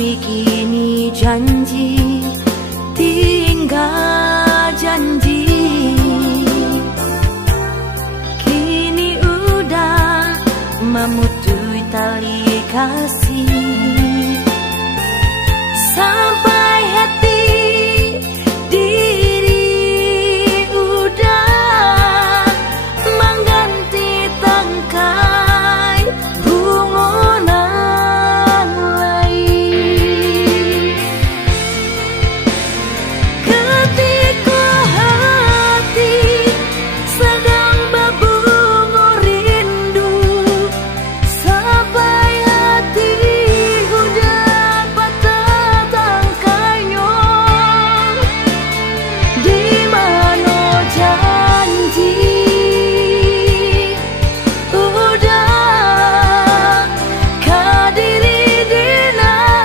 Tapi kini janji tinggal janji, kini udah memutui tali kasih. Sampai hati diri udah mengganti tangkai bungonan lain. Ketika hati sedang berbunga rindu, sampai hati udah patah tangkainya. Di mana janji udah kadiri dinai.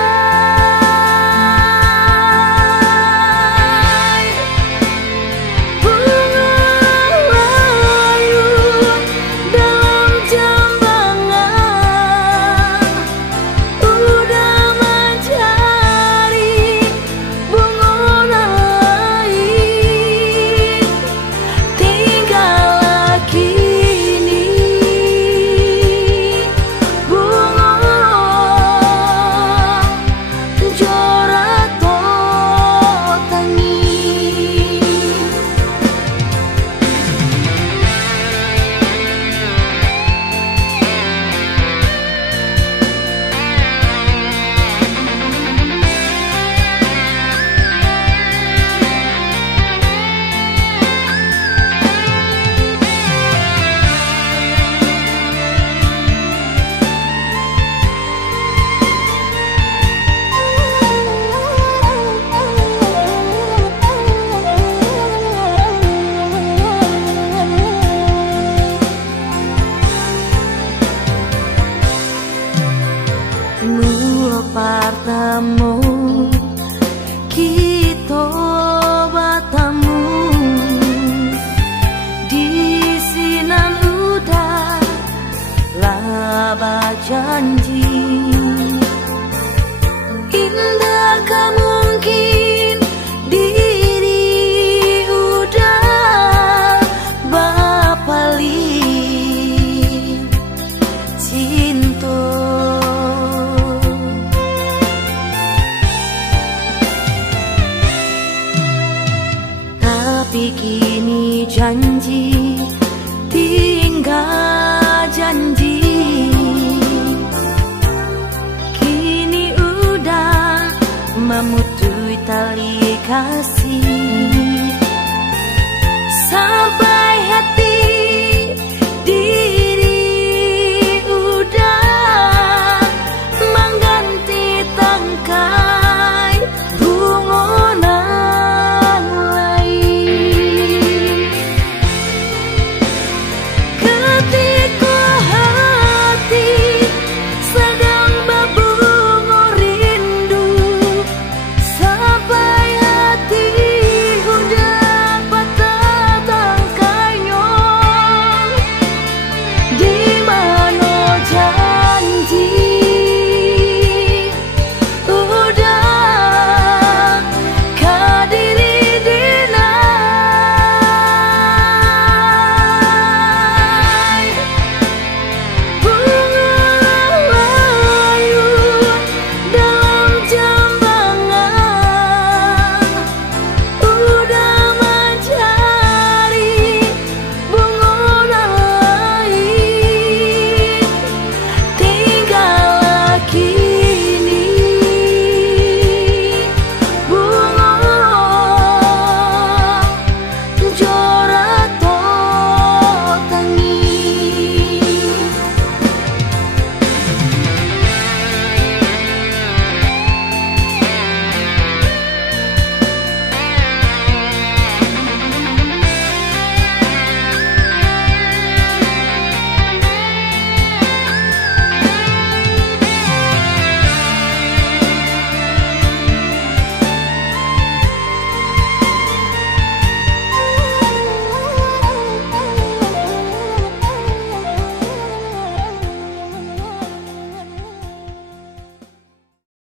Bunga layu dalam jambangan udah mencari bunga lain. Tinggal kini bunga jorat tangi. Mula pertemu kita bertemu di sinan udah laba janji. Indah mungkin diri udah bapali cinta. Tapi kini janji tinggal janji, kini udah memutui tali kasih. Sampai